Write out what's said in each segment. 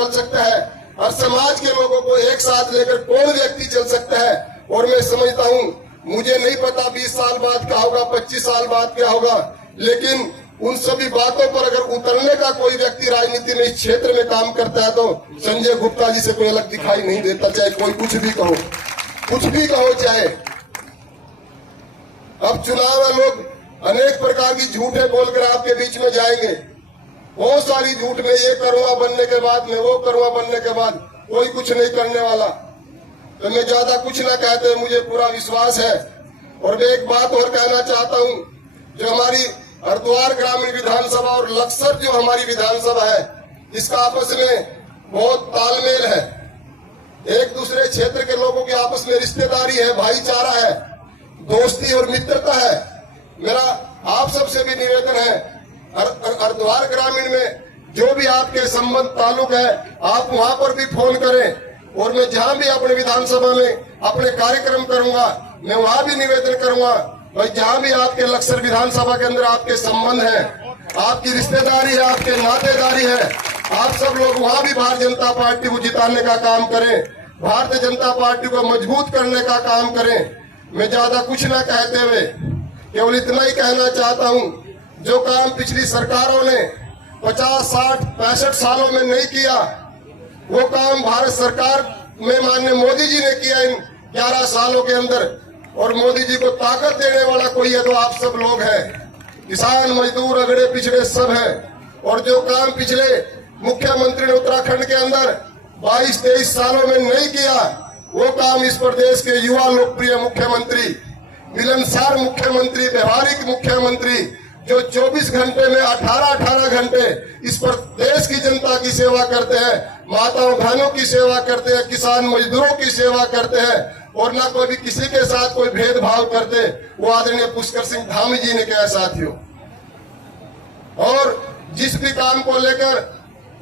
चल सकता है, हर समाज के लोगों को एक साथ लेकर कौन व्यक्ति चल सकता है। और मैं समझता हूँ, मुझे नहीं पता 20 साल बाद क्या होगा, 25 साल बाद क्या होगा, लेकिन उन सभी बातों पर अगर उतरने का कोई व्यक्ति राजनीति में इस क्षेत्र में काम करता है तो संजय गुप्ता जी से कोई अलग दिखाई नहीं देता, चाहे कोई कुछ भी कहो चाहे। अब चुनाव है, लोग अनेक प्रकार की झूठे बोलकर आपके बीच में जाएंगे, बहुत सारी झूठ में, ये करूंगा बनने के बाद में, वो करूंगा बनने के बाद, कोई कुछ नहीं करने वाला। तो मैं ज्यादा कुछ ना कहते, मुझे पूरा विश्वास है। और मैं एक बात और कहना चाहता हूं, जो हमारी हरिद्वार ग्रामीण विधानसभा और लक्सर जो हमारी विधानसभा है, इसका आपस में बहुत तालमेल है, एक दूसरे क्षेत्र के लोगों की आपस में रिश्तेदारी है, भाईचारा है, दोस्ती और मित्रता है। मेरा आप सबसे भी निवेदन है, हरिद्वार ग्रामीण में जो भी आपके संबंध ताल्लुक है, आप वहां पर भी फोन करें। और मैं जहां भी अपने विधानसभा में अपने कार्यक्रम करूंगा, मैं वहां भी निवेदन करूंगा, भाई जहां भी आपके लक्सर विधानसभा के अंदर आपके संबंध है, आपकी रिश्तेदारी है, आपके नातेदारी है, आप सब लोग वहां भी भारतीय जनता पार्टी को जिताने का काम करें, भारतीय जनता पार्टी को मजबूत करने का काम करें। मैं ज्यादा कुछ न कहते हुए केवल इतना ही कहना चाहता हूं, जो काम पिछली सरकारों ने 50, 60, 65 सालों में नहीं किया, वो काम भारत सरकार में माननीय मोदी जी ने किया इन 11 सालों के अंदर। और मोदी जी को ताकत देने वाला कोई है तो आप सब लोग हैं, किसान, मजदूर, अगड़े पिछड़े सब हैं। और जो काम पिछले मुख्यमंत्री ने उत्तराखंड के अंदर 22-23 सालों में नहीं किया, वो काम इस प्रदेश के युवा लोकप्रिय मुख्यमंत्री, मिलनसार मुख्यमंत्री, व्यवहारिक मुख्यमंत्री, जो 24 घंटे में 18 घंटे इस प्रदेश की जनता की सेवा करते हैं, माताओं बहनों की सेवा करते हैं, किसान मजदूरों की सेवा करते हैं, और ना कोई भी किसी के साथ कोई भेदभाव करते, वो आदरणीय पुष्कर सिंह धामी जी ने कहा साथियों। और जिस भी काम को लेकर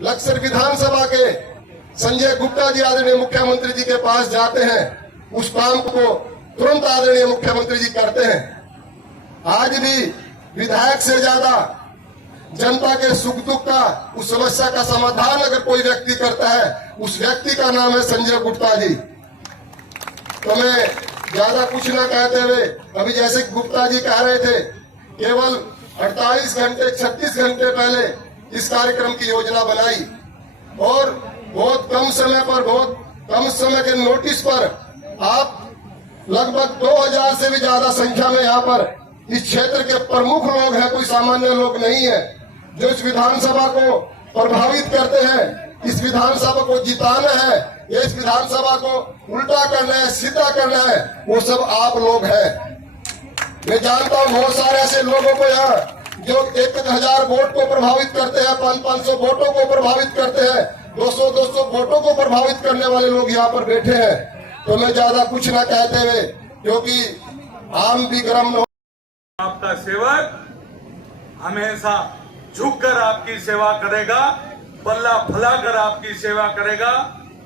लक्सर विधानसभा के संजय गुप्ता जी आदरणीय मुख्यमंत्री जी के पास जाते हैं, उस काम को तुरंत आदरणीय मुख्यमंत्री जी करते हैं। आज भी विधायक से ज्यादा जनता के सुख दुख का, उस समस्या का समाधान अगर कोई व्यक्ति करता है, उस व्यक्ति का नाम है संजय गुप्ता जी। तो मैं ज्यादा कुछ ना कहते हुए, अभी जैसे गुप्ता जी कह रहे थे, केवल 48 घंटे 36 घंटे पहले इस कार्यक्रम की योजना बनाई, और बहुत कम समय पर, बहुत कम समय के नोटिस पर आप लगभग 2000 से भी ज्यादा संख्या में यहाँ पर इस क्षेत्र के प्रमुख लोग हैं, कोई सामान्य लोग नहीं है, जो इस विधानसभा को प्रभावित करते हैं, इस विधानसभा को जिताना है, या इस विधानसभा को उल्टा करना है, सीधा करना है, वो सब आप लोग हैं। मैं जानता हूँ बहुत सारे ऐसे लोगों को यहाँ जो 1000 वोट को प्रभावित करते हैं, 500 वोटों को प्रभावित करते हैं, 200 वोटों को प्रभावित करने वाले लोग यहाँ पर बैठे हैं। तो मैं ज्यादा कुछ ना कहते हुए, क्योंकि आम भी गर्म हो, आपका सेवक हमेशा झुककर आपकी सेवा करेगा, पल्ला फैलाकर आपकी सेवा करेगा।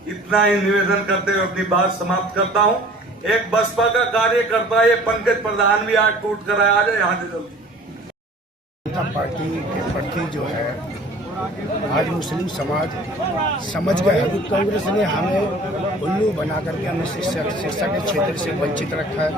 इतना ही निवेदन करते हुए अपनी बात समाप्त करता हूं। एक बसपा का कार्यकर्ता, ये पंकज प्रधान भी आज टूट कर आया, आ जाए यहाँ से जल्दी। जनता पार्टी के प्रति जो है आज मुस्लिम समाज समझ गया कि कांग्रेस ने हमें उल्लू बना करके हमें शिक्षा के क्षेत्र से वंचित रखा है,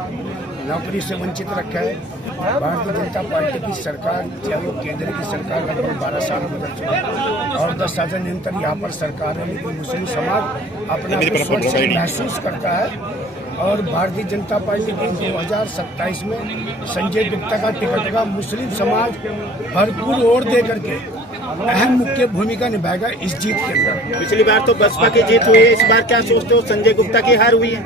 नौकरी से वंचित रखा है। भारतीय जनता पार्टी की सरकार, चाहे वो केंद्र की सरकार, लगभग 12 साल गुजर चुके हैं और 10 साल निरंतर यहाँ पर सरकार है, लेकिन मुस्लिम समाज अपना सुरक्षित महसूस करता है। और भारतीय जनता पार्टी के 2027 में संजय गुप्ता का टिकट का मुस्लिम समाज भरपूर वोट दे करके अहम मुख्य भूमिका निभाएगा इस जीत के अंदर। पिछली बार तो बसपा की जीत हुई है, इस बार क्या सोचते हो? संजय गुप्ता की हार हुई है।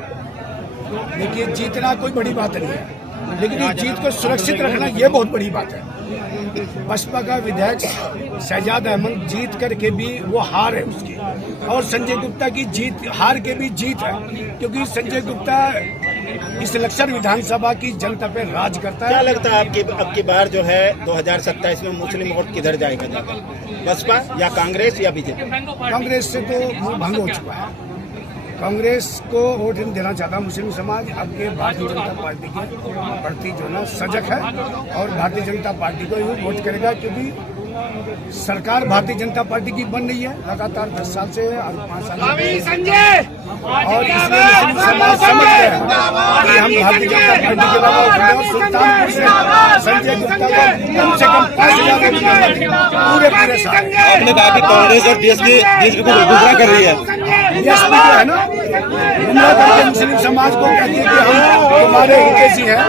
देखिए, जीतना कोई बड़ी बात नहीं है, लेकिन इस जीत को सुरक्षित रखना ये बहुत बड़ी बात है। बसपा का विधायक शहजाद अहमद जीत करके भी वो हार है उसकी, और संजय गुप्ता की जीत, हार के भी जीत है, क्योंकि संजय गुप्ता इस लक्सर विधानसभा की जनता पे राज करता है। क्या लगता है आपकी अब की बार जो है 2027 में मुस्लिम वोट किधर जाएगा, बसपा या कांग्रेस या बीजेपी? कांग्रेस से तो वो भंग हो चुका है, कांग्रेस को वोट नहीं देना चाहता मुस्लिम समाज। अब के भारतीय जनता पार्टी के प्रति जो है सजग है, और भारतीय जनता पार्टी को ही वोट करेगा, क्योंकि सरकार भारतीय जनता पार्टी की बन रही है लगातार 10 साल से और 5 साल और इसमें मुस्लिम समाज समझ गया है कि हम भारतीय जनता पार्टी के अलावा सुल्तानपुर से संजय गुप्ता को कम से कम 5,000 पूरे साल। आपने कहा कि कांग्रेस और डीएसपी को गुमराह कर रही है। डीएसपी जो है ना गुमराह करके मुस्लिम समाज को कहती है कि हम हमारे हितैषी हैं,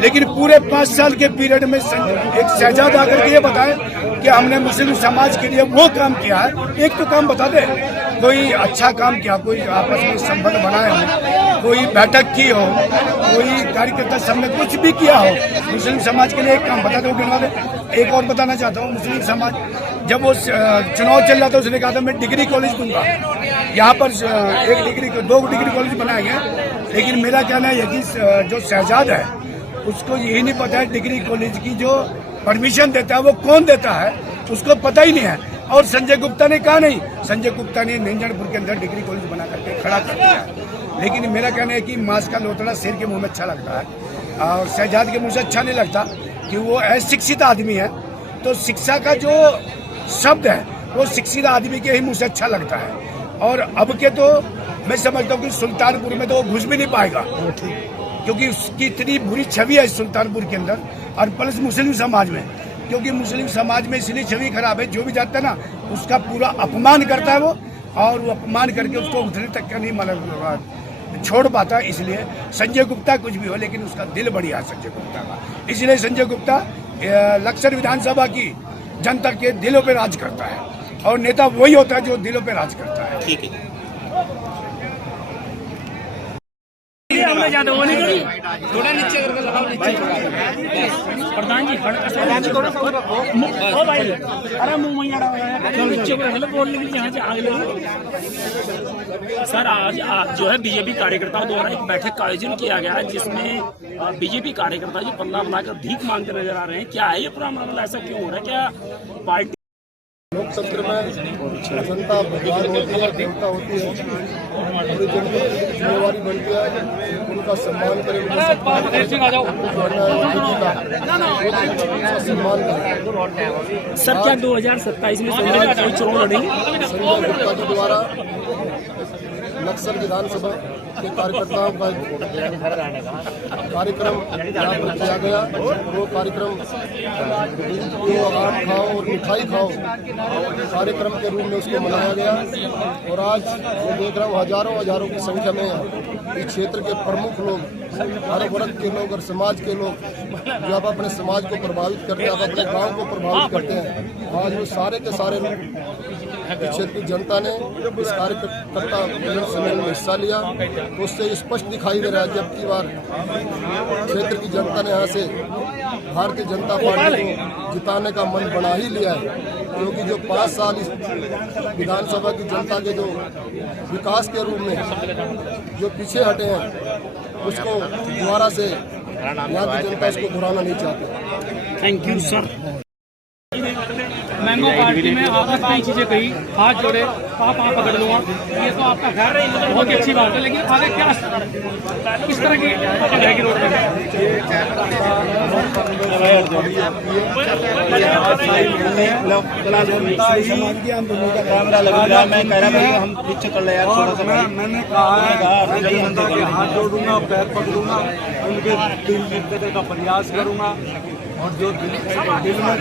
लेकिन पूरे 5 साल के पीरियड में एक शहजाद आकर के ये बताए कि हमने मुस्लिम समाज के लिए वो काम किया है। एक तो काम बता दे, कोई अच्छा काम किया, कोई आपस में संबंध बनाए हो, कोई बैठक की हो, कोई कार्यकर्ता सब में कुछ भी किया हो मुस्लिम समाज के लिए, एक काम बता दो गिनवा दे। एक और बताना चाहता हूँ, मुस्लिम समाज जब वो चुनाव चल रहा था उसने कहा था मैं डिग्री कॉलेज दूंगा। यहाँ पर 2 डिग्री कॉलेज बनाए गए, लेकिन मेरा कहना है कि जो शहजाद है उसको यही नहीं पता है डिग्री कॉलेज की जो परमिशन देता है वो कौन देता है, उसको पता ही नहीं है। और संजय गुप्ता ने कहा नहीं, संजय गुप्ता ने नंजनपुर के अंदर डिग्री कॉलेज बना करके खड़ा कर दिया है। लेकिन मेरा कहना है कि मांस का लोतड़ा शेर के मुंह में अच्छा लगता है और शहजाद के मुंह से अच्छा नहीं लगता कि वो अशिक्षित आदमी है। तो शिक्षा का जो शब्द है वो शिक्षित आदमी के ही मुंह से अच्छा लगता है। और अब के तो मैं समझता हूँ कि सुल्तानपुर में तो वो घुस भी नहीं पाएगा, क्योंकि उसकी इतनी बुरी छवि है सुल्तानपुर के अंदर और प्लस मुस्लिम समाज में, क्योंकि मुस्लिम समाज में इसलिए छवि खराब है, जो भी जाता है ना उसका पूरा अपमान करता है वो, और वो अपमान करके उसको उठने तक का नहीं मतलब छोड़ पाता। इसलिए संजय गुप्ता कुछ भी हो लेकिन उसका दिल बढ़िया है संजय गुप्ता का, इसलिए संजय गुप्ता लक्सर विधानसभा की जनता के दिलों पे राज करता है और नेता वही होता है जो दिलों पे राज करता है। ठीक है। थोड़ा नीचे करके लगाओ, नीचे प्रधान जी ओ भाई अरे मुंह में नीचे हेलो बोल लेकिन यहाँ से आगे लगे। सर आज जो है बीजेपी कार्यकर्ताओं द्वारा एक बैठक का आयोजन किया गया है जिसमें बीजेपी कार्यकर्ता जो पल्ला बनाकर भीख मांगते नजर आ रहे हैं। क्या है ये पूरा मामला, ऐसा क्यों हो रहा है? क्या पार्टी लोकतंत्र में जनता भगवान होती है, देवता होती है, पूरी जनता की जिम्मेवारी बनती है उनका सम्मान करें, उनका सम्मान करें। सर क्या 2027 में संजय गुप्ता कोई चुनाव लड़ेंगे? संजय गुप्ता के द्वारा नक्सल विधानसभा के कार्यकर्ताओं का कार्यक्रम यहाँ पर किया गया। वो कार्यक्रम जो आम खाओ और मिठाई खाओ कार्यक्रम के रूप में उसको मनाया गया। और आज मैं देख रहा हूँ हजारों की संख्या में इस क्षेत्र के प्रमुख लोग, हर वर्ग के लोग और समाज के लोग जो आप अपने समाज को प्रभावित करते हैं, आप अपने गाँव को प्रभावित करते हैं, आज वो सारे के सारे लोग क्षेत्र की जनता ने इस कार्यकर्ता सम्मेलन में हिस्सा लिया। तो उससे स्पष्ट दिखाई दे रहा है कि अब की बार क्षेत्र की जनता ने यहाँ से भारतीय जनता पार्टी को जिताने का मन बना ही लिया है, क्योंकि जो 5 साल इस विधानसभा की जनता के जो विकास के रूप में जो पीछे हटे हैं उसको दोबारा से यहाँ की जनता इसको दोहराना नहीं चाहती। Thank you sir. Mango party में आपने कई चीजें कही, हाथ जोड़े, आप पकड़ लूंगा, ये तो आपका खैर बहुत ही अच्छी बात है, लेकिन आगे क्या किस तरह की रहेगी रोड पर? कैमरा लगा, मैं कह रहा था हम पीछे कर ले यार थोड़ा सा। मैंने कहा है जनता के हाथ जोड़ूंगा, पैर पकड़ूंगा, उनके दिल जीतने का प्रयास करूंगा और जो दिल में